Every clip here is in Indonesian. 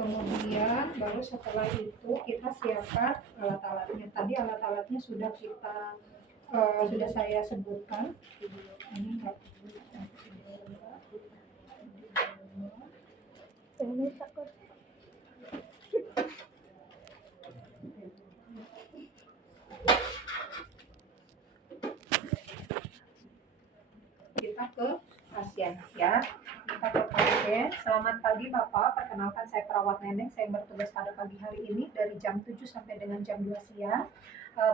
Kemudian baru setelah itu kita siapkan alat-alatnya. Tadi alat-alatnya sudah sudah saya sebutkan. Ini kita ke pasien ya. Kita ke pasien. Selamat pagi Bapak, perkenalkan saya perawat Neneng. Saya bertugas pada pagi hari ini dari jam 7 sampai dengan jam 2 siang.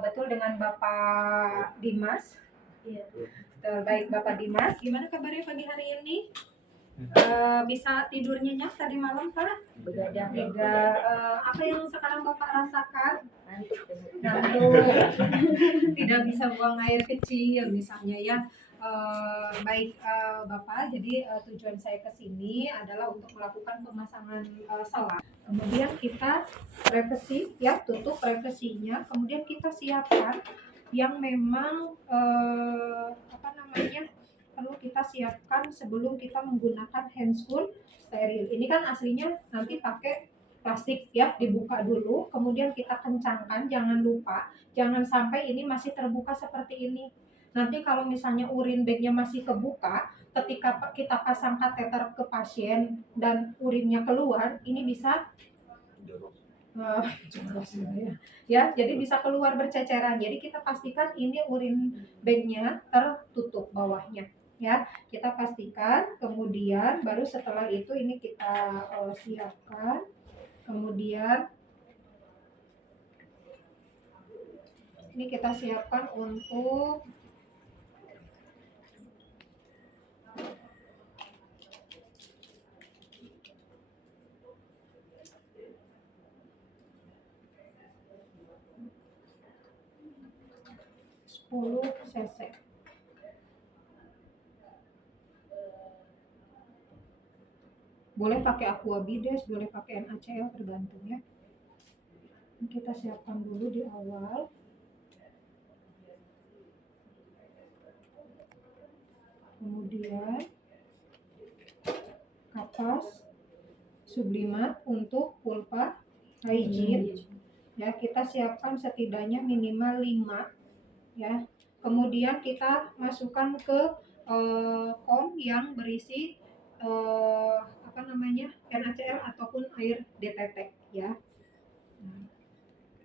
Betul dengan Bapak Dimas? Iya. Baik Bapak Dimas, gimana kabarnya pagi hari ini? Bisa tidur nyenyak tadi malam Pak? Begadang. Tidak. Apa yang sekarang Bapak rasakan? Ngantuk. Tidak bisa buang air kecil misalnya ya. Baik Bapak, jadi tujuan saya ke sini adalah untuk melakukan pemasangan selang. Kemudian kita revisi ya, tutup revisinya. Kemudian kita siapkan yang memang perlu kita siapkan sebelum kita menggunakan handscoon steril. Ini kan aslinya nanti pakai plastik ya, dibuka dulu, kemudian kita kencangkan. Jangan lupa, jangan sampai ini masih terbuka seperti ini. Nanti kalau misalnya urin bagnya masih kebuka, ketika kita pasang kateter ke pasien dan urinnya keluar, ini bisa ya, jadi bisa keluar berceceran. Jadi kita pastikan ini urin bagnya tertutup bawahnya ya, kita pastikan. Kemudian baru setelah itu ini kita siapkan. Kemudian ini kita siapkan untuk cc. Boleh pakai aquabides, boleh pakai NaCl, tergantung ya. Ini kita siapkan dulu di awal. Kemudian kapas sublimat untuk pulpa hygiene ya, kita siapkan setidaknya minimal 5 ya. Kemudian kita masukkan ke kon yang berisi NaCl ataupun air detetek ya.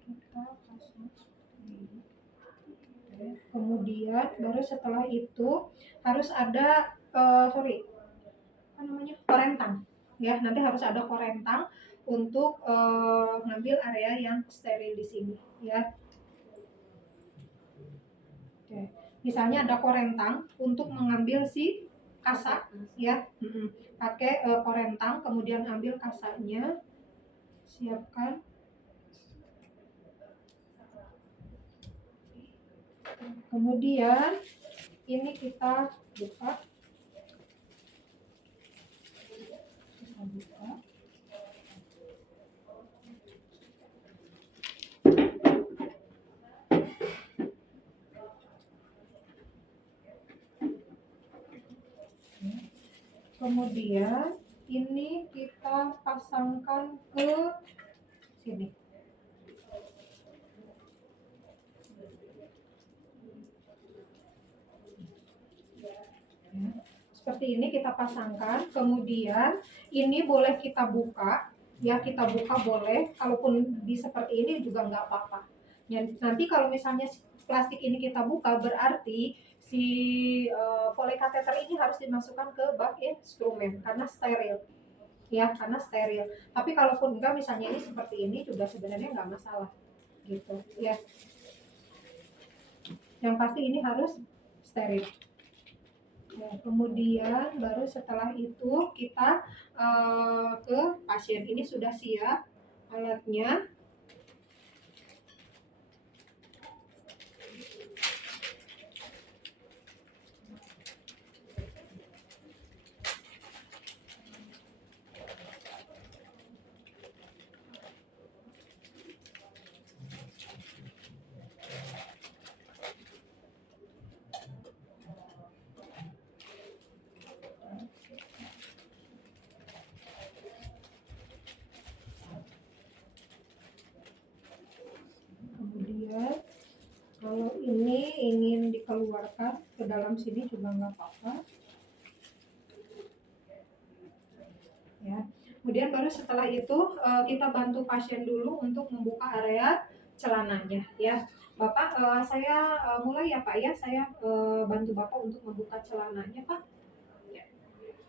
Kita pasang. Kemudian baru setelah itu harus ada korentang ya. Nanti harus ada korentang untuk ngambil area yang steril di sini ya. Oke. Misalnya ada korentang untuk mengambil si kasa ya. Pakai korentang, kemudian ambil kasanya, siapkan. Kemudian ini kita buka. Kemudian ini kita pasangkan ke sini. Seperti ini kita pasangkan. Kemudian ini boleh kita buka ya, kita buka boleh. Kalaupun di seperti ini juga nggak apa-apa. Nanti kalau misalnya plastik ini kita buka, berarti si Foley kateter ini harus dimasukkan ke bak instrumen karena steril ya, karena steril. Tapi kalaupun enggak, misalnya ini seperti ini juga sebenarnya nggak masalah gitu ya. Yang pasti ini harus steril. Nah, kemudian baru setelah itu kita ke pasien. Ini sudah siap alatnya. keluarkan ke dalam sini juga nggak apa-apa ya. Kemudian baru setelah itu kita bantu pasien dulu untuk membuka area celananya ya. Bapak, saya mulai ya Pak ya. Saya bantu Bapak untuk membuka celananya Pak. Ya.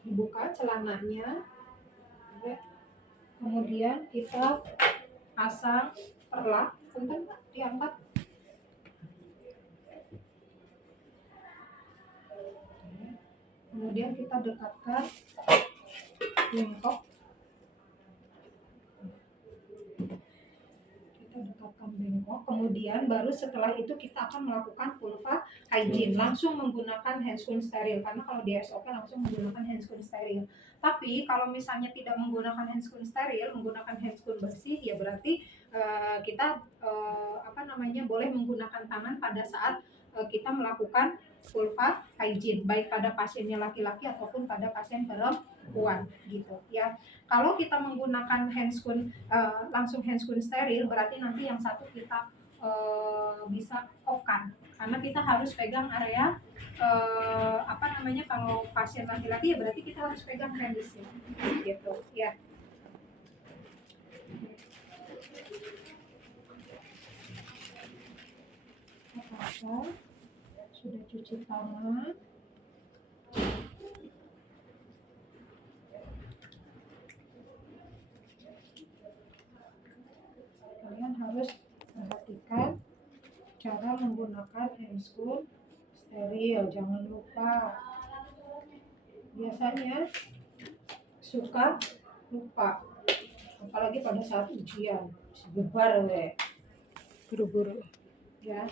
Dibuka celananya. Ya. Kemudian kita pasang perlak. Punten Pak, diangkat. Kemudian kita dekatkan bengkok. Kita dekatkan bengkok. Kemudian baru setelah itu kita akan melakukan vulva hygiene langsung menggunakan handscoon steril, karena kalau di SOP langsung menggunakan handscoon steril. Tapi kalau misalnya tidak menggunakan handscoon steril, menggunakan handscoon bersih, ya berarti kita boleh menggunakan tangan pada saat kita melakukan vulva hygiene, baik pada pasiennya laki-laki ataupun pada pasien perempuan gitu ya. Kalau kita menggunakan handscoon langsung handscoon steril, berarti nanti yang satu kita bisa off-kan, karena kita harus pegang area kalau pasien laki-laki ya berarti kita harus pegang penisnya gitu ya. Sudah cuci tangan. Kalian harus perhatikan cara menggunakan handscoon steril, jangan lupa. Biasanya suka lupa, apalagi pada saat ujian, sebentar buru-buru ya.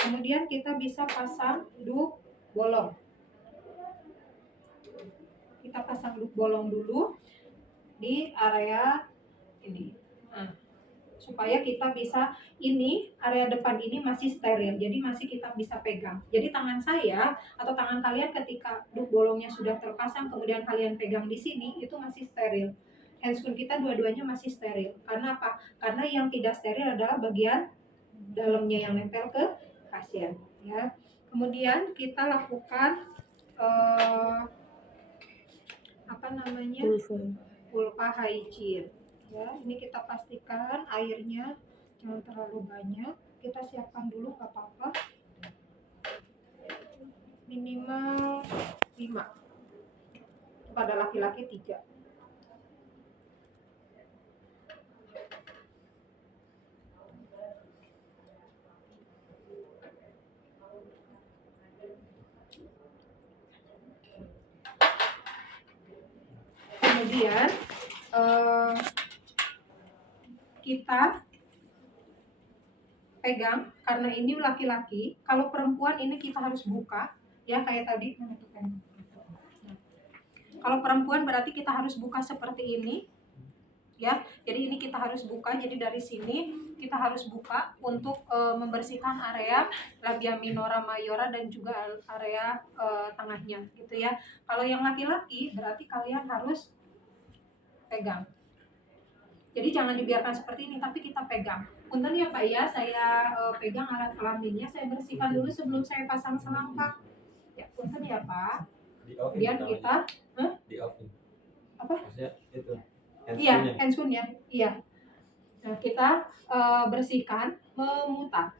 Kemudian kita bisa pasang duk bolong. Kita pasang duk bolong dulu di area ini. Nah, supaya kita bisa, ini area depan ini masih steril, jadi masih kita bisa pegang. Jadi tangan saya atau tangan kalian ketika duk bolongnya sudah terpasang kemudian kalian pegang di sini itu masih steril. Handscoon kita dua-duanya masih steril. Karena apa? Karena yang tidak steril adalah bagian dalamnya yang nempel ke pasien ya. Kemudian kita lakukan vulva hygiene ya. Ini kita pastikan airnya jangan terlalu banyak, kita siapkan dulu gak apa-apa, minimal 5, pada laki-laki 3. Kemudian kita pegang, karena ini laki-laki. Kalau perempuan ini kita harus buka ya, kayak tadi. Kalau perempuan berarti kita harus buka seperti ini ya. Jadi ini kita harus buka, jadi dari sini kita harus buka untuk membersihkan area labia minora mayora dan juga area tengahnya gitu ya. Kalau yang laki-laki berarti kalian harus pegang. Jadi jangan dibiarkan seperti ini, tapi kita pegang. Punten ya Pak ya, saya pegang alat kelaminnya, saya bersihkan dulu sebelum saya pasang selang Pak. Ya, punten ya Pak. Kemudian kita di off. Apa? Maksudnya itu. Iya, handscoon-nya. Iya. Nah, kita bersihkan, memutar.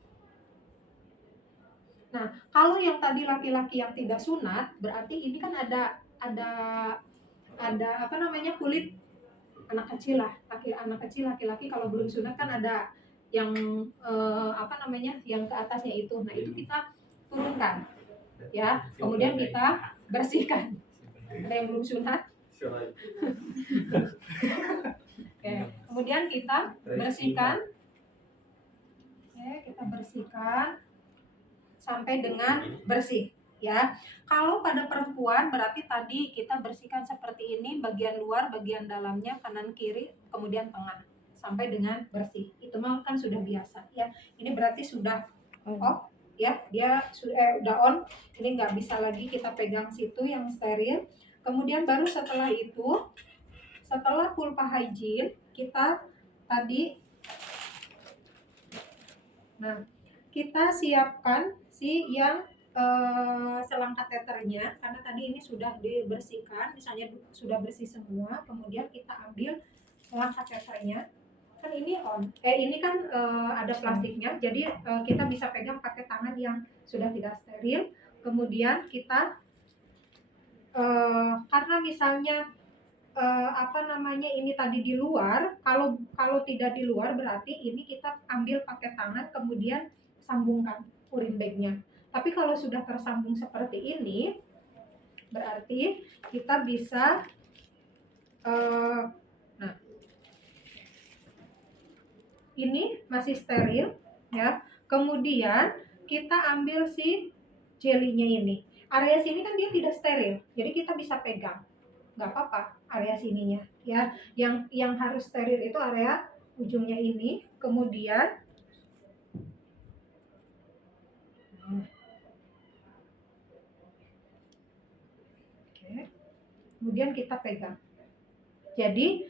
Nah, kalau yang tadi laki-laki yang tidak sunat, berarti ini kan ada kulit anak kecil lah, anak kecil laki-laki kalau belum sunat kan ada yang yang ke atasnya itu. Nah, itu kita turunkan ya. Kemudian kita bersihkan. Ada yang belum sunat? Oke. Kemudian kita bersihkan. Oke, kita bersihkan sampai dengan bersih ya. Kalau pada perempuan berarti tadi kita bersihkan seperti ini, bagian luar, bagian dalamnya, kanan kiri, kemudian tengah sampai dengan bersih. Itu mah kan sudah biasa ya. Ini berarti sudah off ya, dia udah on. Ini nggak bisa lagi kita pegang situ yang steril. Kemudian baru setelah itu, setelah vulva hygiene kita tadi, nah kita siapkan si yang selang kateternya, karena tadi ini sudah dibersihkan, misalnya sudah bersih semua, kemudian kita ambil selang kateternya. Kan ini ini kan ada plastiknya, jadi kita bisa pegang pakai tangan yang sudah tidak steril. Kemudian kita karena misalnya ini tadi di luar, kalau tidak di luar berarti ini kita ambil pakai tangan kemudian sambungkan urin bagnya. Tapi kalau sudah tersambung seperti ini berarti kita bisa nah ini masih steril ya. Kemudian kita ambil si jelinya ini. Area sini kan dia tidak steril, jadi kita bisa pegang. Nggak apa-apa area sininya ya. Yang harus steril itu area ujungnya ini. Kemudian kemudian kita pegang. Jadi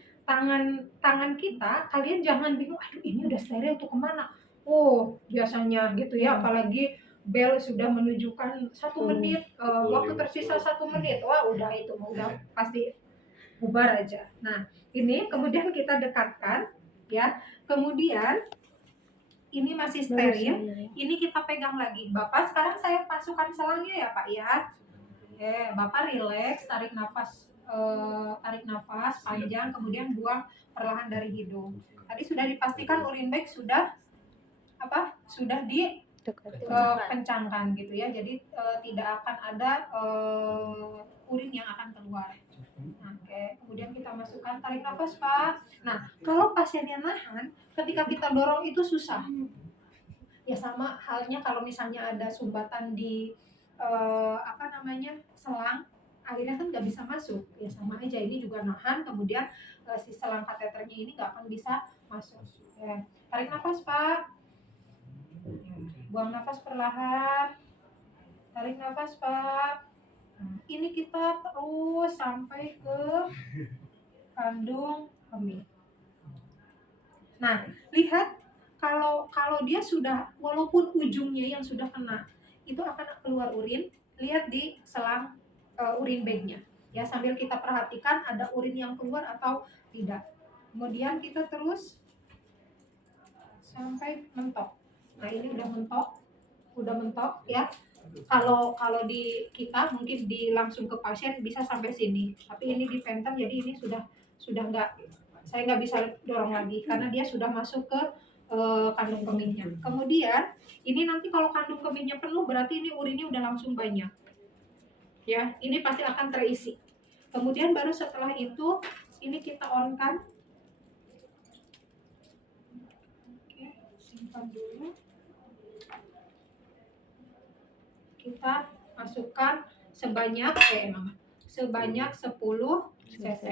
tangan kita, kalian jangan bingung, aduh ini udah steril tuh kemana? Oh biasanya gitu ya, apalagi bel sudah menunjukkan 1 menit, waktu tersisa 1 menit, wah udah itu udah pasti bubar aja. Nah ini kemudian kita dekatkan ya, kemudian ini masih steril, ini kita pegang lagi. Bapak sekarang saya masukkan selangnya ya Pak ya. Bapak rileks, tarik nafas panjang, kemudian buang perlahan dari hidung. Tadi sudah dipastikan urin bag sudah dikencangkan gitu ya, jadi tidak akan ada urin yang akan keluar. Oke, kemudian kita masukkan, tarik nafas Pak. Nah, kalau pasiennya nahan, ketika kita dorong itu susah. Ya sama halnya kalau misalnya ada sumbatan di selang, akhirnya kan nggak bisa masuk. Ya sama aja, ini juga nahan, kemudian si selang kateternya ini nggak akan bisa masuk. Ya. Tarik nafas Pak, buang nafas perlahan, tarik nafas Pak. Ini kita terus sampai ke kandung kemih. Nah, lihat kalau dia sudah, walaupun ujungnya yang sudah kena itu akan keluar urin, lihat di selang urin bagnya ya, sambil kita perhatikan ada urin yang keluar atau tidak. Kemudian kita terus sampai mentok. Nah ini udah mentok ya. Kalau di kita mungkin langsung ke pasien bisa sampai sini, tapi ini di Phantom jadi ini sudah nggak, saya nggak bisa dorong lagi karena dia sudah masuk ke kandung kemihnya. Kemudian ini nanti kalau kandung kemihnya penuh berarti ini urinnya udah langsung banyak ya, ini pasti akan terisi. Kemudian baru setelah itu ini kita on kan. Oke, simpan dulu. Kita masukkan sebanyak 10 cc.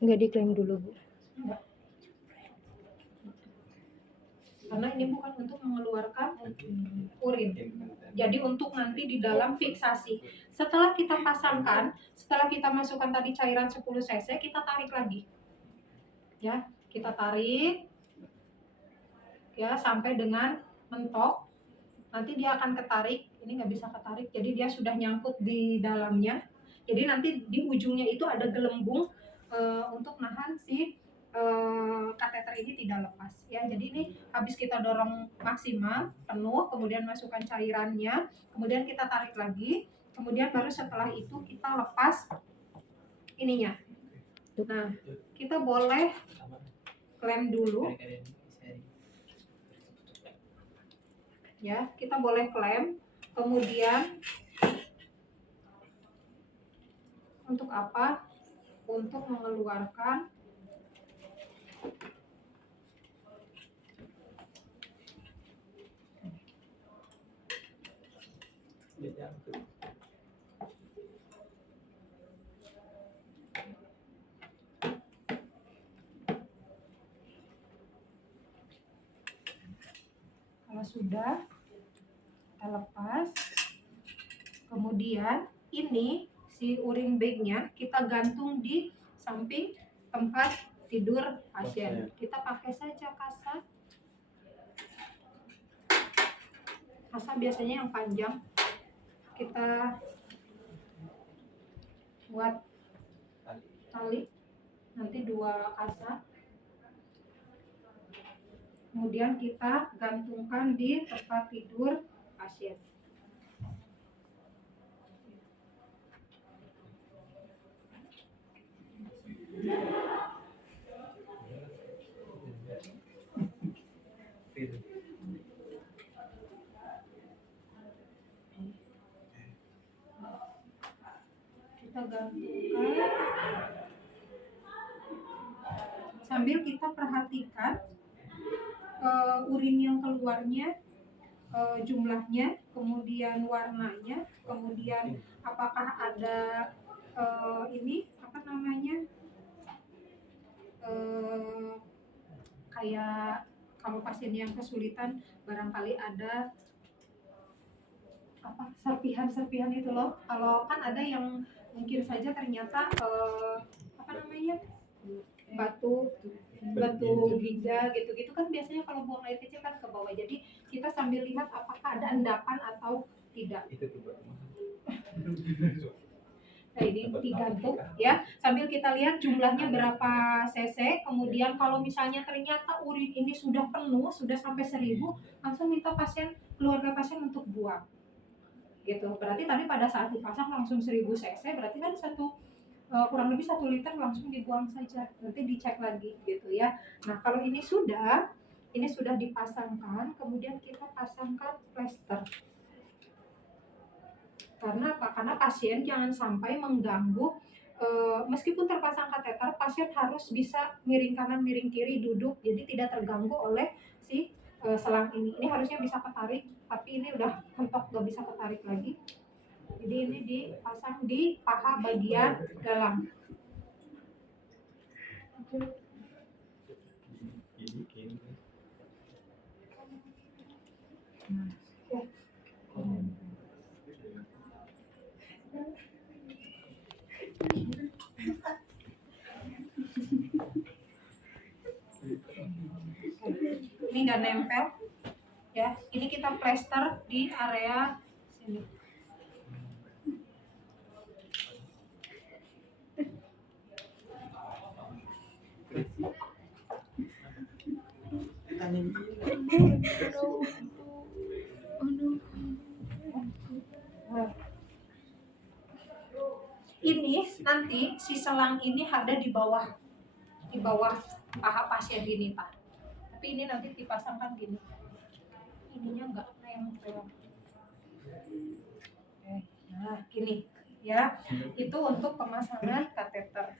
Nggak diklaim dulu Bu. Enggak. Karena ini bukan untuk mengeluarkan urin. Jadi untuk nanti di dalam fiksasi. Setelah kita pasangkan, setelah kita masukkan tadi cairan 10 cc, kita tarik lagi. Ya, kita tarik ya sampai dengan mentok. Nanti dia akan ketarik, ini nggak bisa ketarik, jadi dia sudah nyangkut di dalamnya. Jadi nanti di ujungnya itu ada gelembung untuk nahan si kateter ini tidak lepas ya. Jadi ini habis kita dorong maksimal penuh, kemudian masukkan cairannya, kemudian kita tarik lagi, kemudian baru setelah itu kita lepas ininya. Nah kita boleh klem dulu ya, kita boleh klem. Kemudian untuk apa? Untuk mengeluarkan kalau sudah, kita lepas. Kemudian ini si urin bagnya kita gantung di samping tempat tidur pasien. Kita pakai saja kasa. Kasa biasanya yang panjang. Kita buat tali, nanti 2 kasa. Kemudian kita gantungkan di tempat tidur pasien. Kita gantungkan sambil kita perhatikan urin yang keluarnya, jumlahnya, kemudian warnanya, kemudian apakah ada ini apa namanya, kayak kalau pasien yang kesulitan barangkali ada apa serpihan-serpihan itu loh. Kalau kan ada yang mungkin saja ternyata apa namanya, batu ginjal gitu-gitu kan biasanya kalau buang air kecil kan ke bawah. Jadi kita sambil lihat apakah ada endapan atau tidak. Nah ini digantung ya, sambil kita lihat jumlahnya berapa cc. Kemudian kalau misalnya ternyata urin ini sudah penuh, sudah sampai 1000, langsung minta keluarga pasien untuk buang gitu. Berarti tadi pada saat dipasang langsung 1000 cc, berarti kan kurang lebih 1 liter langsung dibuang saja, nanti dicek lagi gitu ya. Nah kalau ini sudah dipasangkan, kemudian kita pasangkan plester. Karena apa? Karena pasien jangan sampai mengganggu, meskipun terpasang kateter, pasien harus bisa miring kanan miring kiri duduk, jadi tidak terganggu oleh si selang ini. Ini harusnya bisa ketarik, tapi ini udah mentok, gak bisa ketarik lagi. Jadi ini dipasang di paha bagian dalam. Ini nggak nempel ya. Ini kita plester di area sini. Ini nanti si selang ini ada di bawah paha pasien gini Pak. Tapi ini nanti dipasangkan gini. Ininya enggak nempel. Nah, gini ya. Itu untuk pemasangan kateter.